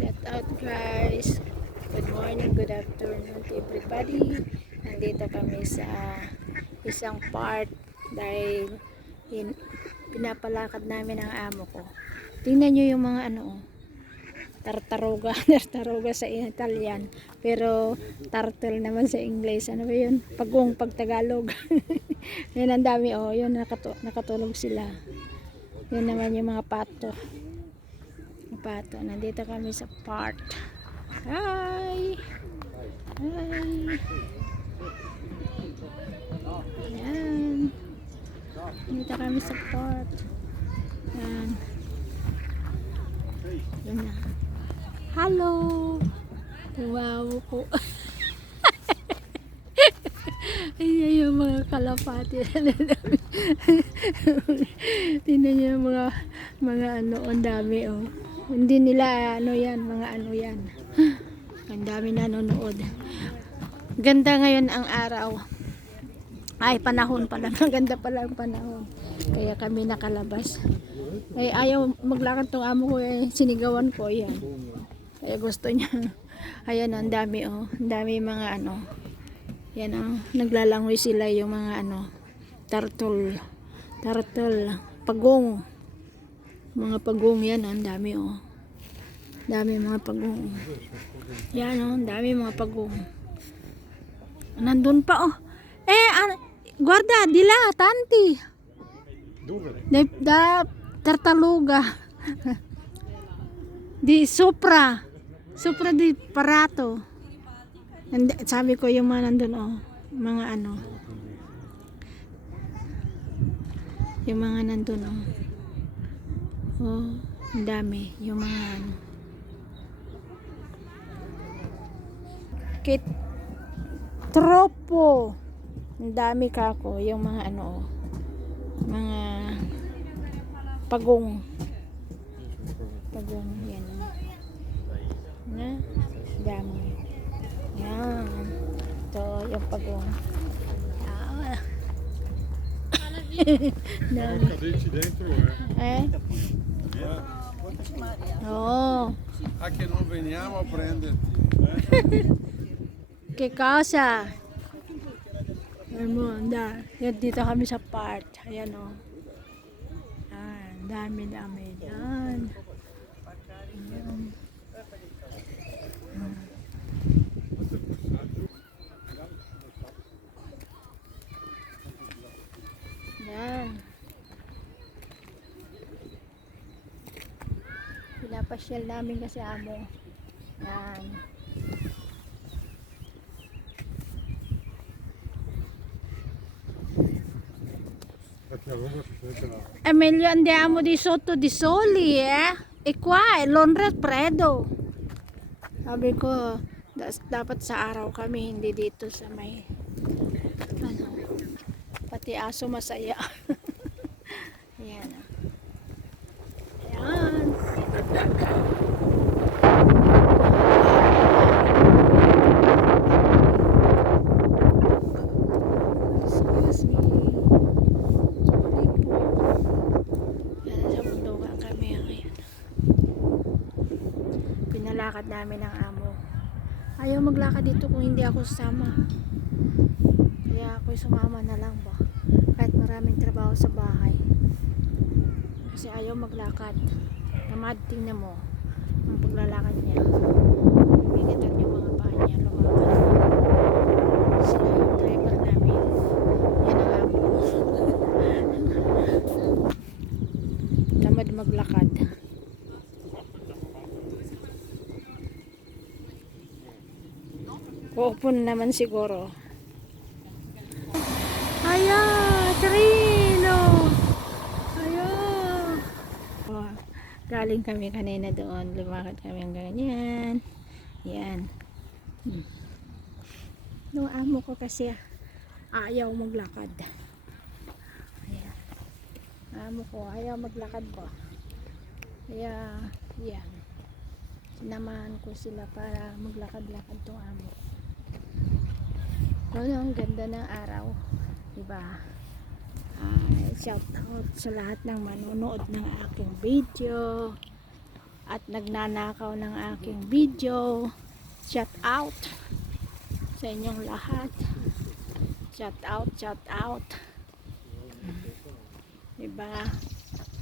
Shout out guys. Good morning, good afternoon to everybody. Nandito kami sa isang part dahil pinapalakad namin ang amo ko. Tingnan nyo yung mga tartaruga. Tartaruga sa Italian. Pero turtle naman sa English. Ano ba yun? Pagong pag Tagalog. Yan ang dami yun nakatulog sila. Yun naman yung mga pato. Nandito kami sa park. Hi! Hi! Ayan. Nandito kami sa park. Ayan. Ayan na. Hello! Wow po. Ayan yung mga kalapati. Tingnan nyo yung mga ang dami Hindi nila yan, yan. Ang dami nanonood. Ganda ngayon ang araw. Ay, panahon pala. Maganda pala ang panahon. Kaya kami nakalabas. Ay, ayaw maglakad tong amo ko sinigawan ko yan. Kaya gusto niya. Ayan, ang dami Ang dami mga Yan naglalangoy sila yung mga turtle, pagong. Mga pagong yan, ang dami dami mga pagong. Yan ang dami mga pagong. Nandun pa guarda di là tanti. Da tartaruga. Di sopra di parato. Sabi ko yung mga nandun mga yung mga nandun ang dami yung mga kit tropo, ang dami kako yung mga mga pagong yan na dami yan. Ito yung pagong Che non veniamo a prenderti. Che cosa? Yan dito kami sa park. Ayan dami yan. Yan. Pinapasyal namin kasi amo. Yan. Emilio, andiamo di sotto di soli e qua è Londra Fredo. Sabi ko dapat sa araw kami, hindi dito sa may pati aso masaya. Ayan. Ayan. Pinalakad namin ang amo. Ayaw maglakad dito kung hindi ako sasama. Kaya ako'y sumama na lang ba. Kahit maraming trabaho sa bahay. Kasi ayaw maglakad. Tamad, tingnan mo ang paglalakad niya. Bibigitan yung mga paa niya. Lumakad. Sila yung driver namin. Yan ang amo. Tamad maglakad. Uupo naman siguro. Ayan, Trino. Ayan. Galing kami kanina doon. Lumakad kami hanggang ganyan. Yan. No, amo ko kasi ayaw maglakad. Ayan. Amo ko ayaw maglakad ba. Kaya, yan. Sinamahan ko sila para maglakad-lakad tong amo ko. Ang ganda ng araw, diba? Shout out sa lahat ng manonood ng aking video. at nagnanakaw ng aking video. Shout out sa inyong lahat. Shout out, shout out. Diba?